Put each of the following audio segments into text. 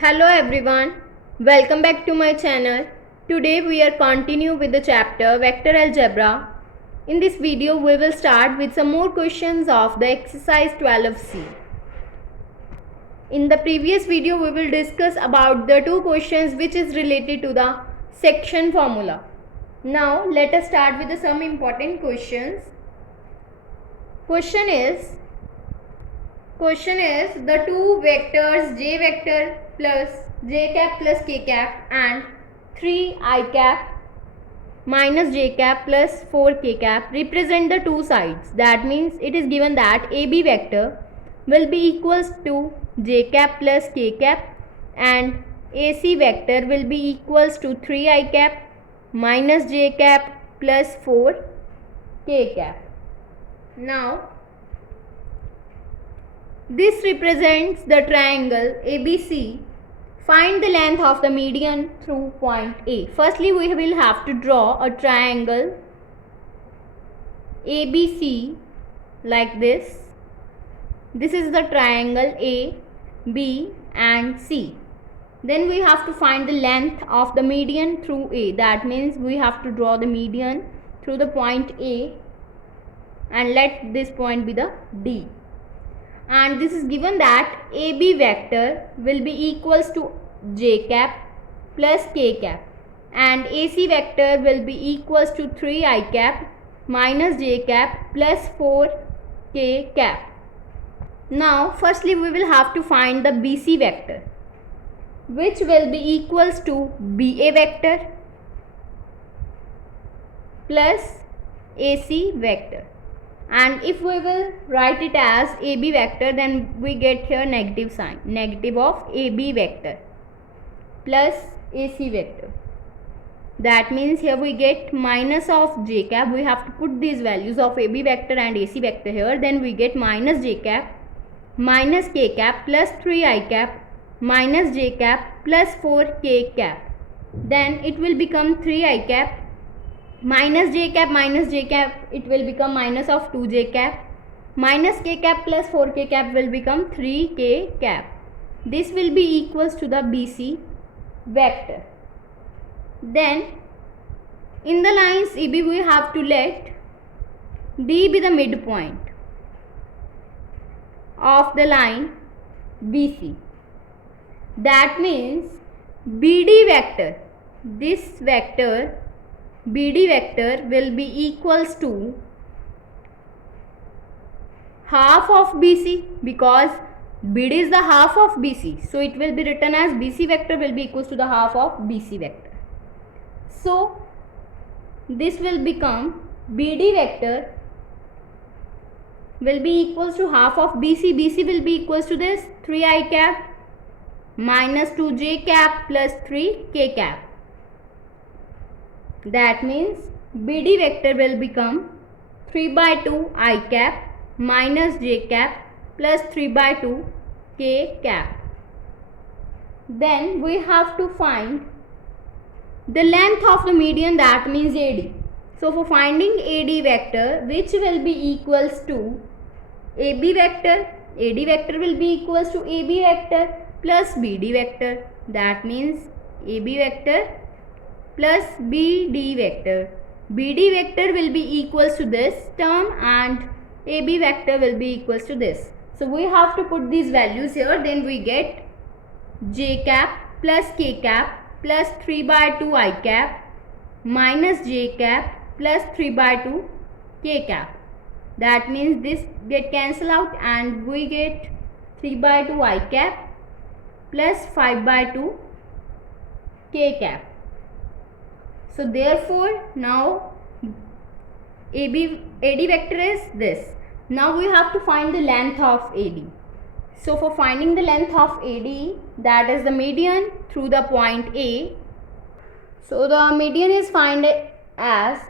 Hello everyone, welcome back to my channel. Today we are continue with the chapter Vector Algebra. In this video we will start with some more questions of the exercise 12C. In the previous video we will discuss about the two questions which is related to the section formula. Now let us start with some important questions. Question is the two vectors j vector plus j cap plus k cap and 3 I cap minus j cap plus 4 k cap represent the two sides. That means it is given that AB vector will be equals to j cap plus k cap and AC vector will be equals to 3I cap minus j cap plus 4k cap. Now this represents the triangle ABC. Find the length of the median through point A. Firstly, we will have to draw a triangle ABC like this. This is the triangle A, B and C. Then we have to find the length of the median through A. That means we have to draw the median through the point A and let this point be the D. And this is given that AB vector will be equals to j cap plus k cap and AC vector will be equals to 3I cap minus j cap plus 4k cap. Now firstly we will have to find the BC vector, which will be equals to BA vector plus AC vector. And if we will write it as AB vector, then we get here negative sign, negative of AB vector plus AC vector. That means here we get minus of j cap. We have to put these values of AB vector and AC vector here. Then we get minus j cap minus k cap plus 3I cap minus j cap plus 4k cap. Then it will become 3I cap minus j cap, it will become minus of 2j cap minus k cap plus 4k cap will become 3k cap. This will be equals to the BC vector. Then in the lines EB we have to let D be the midpoint of the line BC. That means BD vector, this vector BD vector will be equals to half of BC, because BD is the half of BC. So it will be written as BC vector will be equals to the half of BC vector. So this will become BD vector will be equals to half of BC. BC will be equals to this 3I cap minus 2j cap plus 3k cap. That means BD vector will become 3 by 2 I cap minus j cap plus 3 by 2 k cap. Then we have to find the length of the median, that means AD. So for finding AD vector, which will be equals to AB vector, AD vector will be equals to AB vector plus BD vector. That means AB vector plus BD vector. BD vector will be equals to this term and AB vector will be equals to this. So we have to put these values here. Then we get j cap plus k cap plus 3 by 2 I cap minus j cap plus 3 by 2 k cap. That means this get cancel out and we get 3 by 2 I cap plus 5 by 2 k cap. So therefore now AD vector is this. Now we have to find the length of AD. So for finding the length of AD, that is the median through the point A. So the median is found as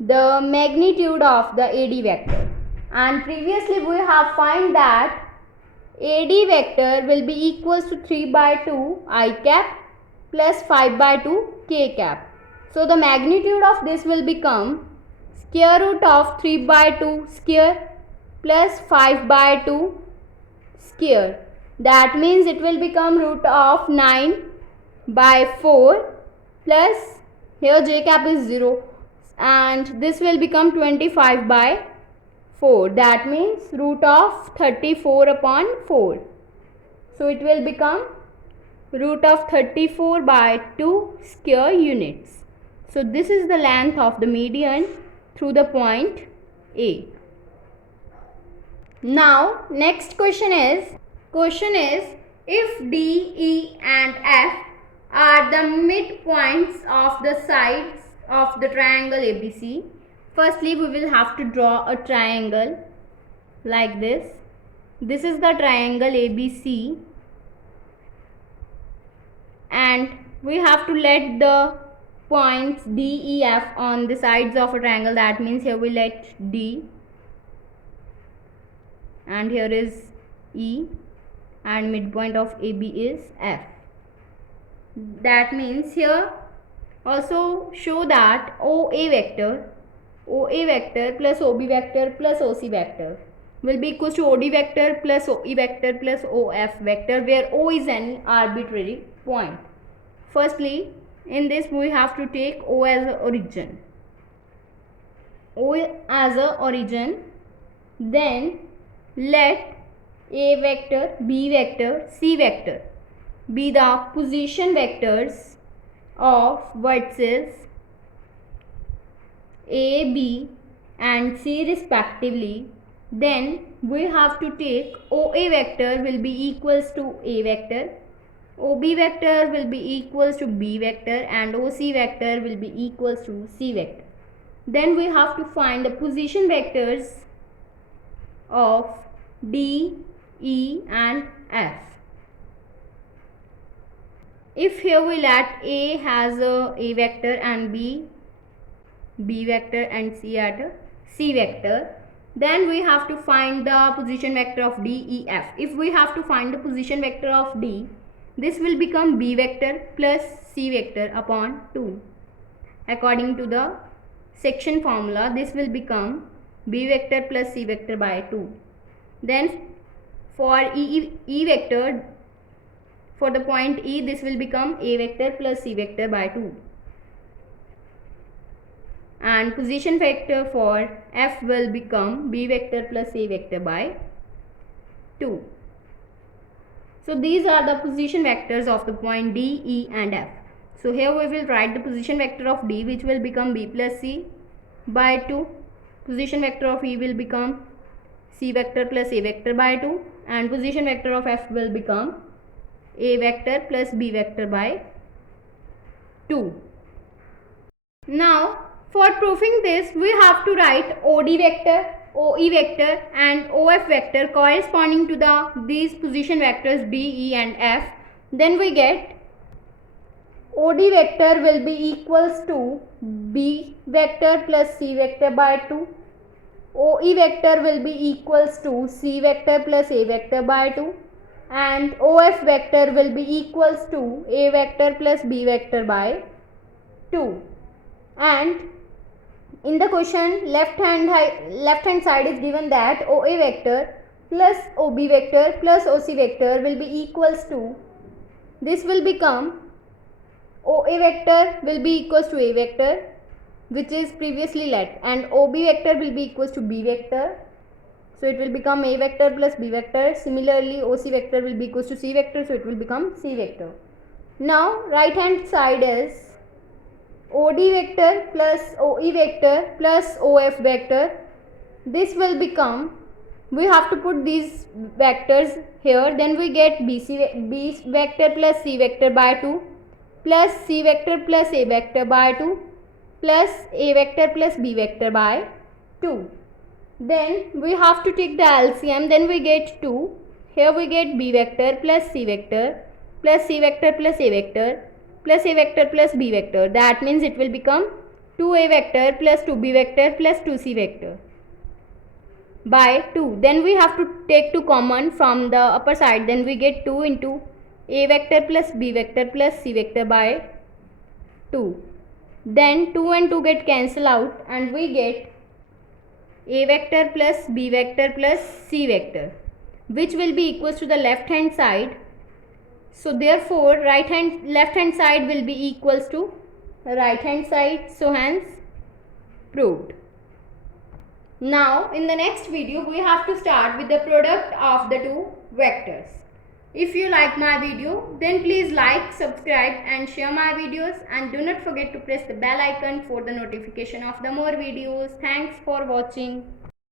the magnitude of the AD vector. And previously we have found that AD vector will be equals to 3 by 2 I cap plus 5 by 2 k cap. So the magnitude of this will become square root of 3 by 2 square plus 5 by 2 square That means it will become root of 9 by 4 plus, here j cap is 0, and this will become 25 by 4. That means root of 34 upon 4. So it will become root of 34 by 2 square units. So this is the length of the median through the point A. Now next question is if D, E and F are the midpoints of the sides of the triangle ABC. Firstly, we will have to draw a triangle like this. This is the triangle ABC, and we have to let the points D, E, F on the sides of a triangle. That means here we let D, and here is E, and midpoint of AB is F. That means here also show that OA vector plus OB vector plus OC vector will be equals to OD vector plus OE vector plus OF vector, where O is an arbitrary point. Firstly, in this we have to take O as an origin. Then let A vector, B vector, C vector be the position vectors of vertices A, B and C respectively. Then we have to take OA vector will be equals to A vector, OB vector will be equals to B vector, and OC vector will be equals to C vector. Then we have to find the position vectors of D, E and F. If here we let A has a vector and B vector and C at a C vector, then we have to find the position vector of D, E, F. If we have to find the position vector of D, this will become B vector plus C vector upon 2. According to the section formula, this will become B vector plus C vector by 2. Then for E vector, for the point E, this will become A vector plus C vector by 2. And position vector for F will become B vector plus A vector by 2. So these are the position vectors of the point D, E and F. So here we will write the position vector of D, which will become B plus C by 2. Position vector of E will become C vector plus A vector by 2. And position vector of F will become A vector plus B vector by 2. Now for proving this, we have to write OD vector, OE vector and OF vector corresponding to these position vectors D, E and F. Then we get OD vector will be equals to B vector plus C vector by 2. OE vector will be equals to C vector plus A vector by 2. And OF vector will be equals to A vector plus B vector by 2. And in the question, left hand side is given that OA vector plus OB vector plus OC vector will be equals to, this will become OA vector will be equals to A vector, which is previously let, and OB vector will be equals to B vector. So it will become A vector plus B vector. Similarly, OC vector will be equals to C vector, so it will become C vector. Now right hand side is OD vector plus OE vector plus OF vector. This will become, we have to put these vectors here, then we get B vector plus C vector by 2 plus C vector plus A vector by 2 plus A vector plus B vector by 2. Then we have to take the LCM, then we get 2. Here we get B vector plus C vector plus C vector plus A vector plus A vector plus B vector. That means it will become 2A vector plus 2B vector plus 2C vector by 2. Then we have to take 2 common from the upper side, then we get 2 into A vector plus B vector plus C vector by 2. Then 2 and 2 get cancelled out and we get A vector plus B vector plus C vector. which will be equals to the left hand side. So therefore left hand side will be equals to right hand side. So hence proved. Now in the next video we have to start with the product of the two vectors. If you like my video, then please like, subscribe and share my videos, and do not forget to press the bell icon for the notification of the more videos. Thanks for watching.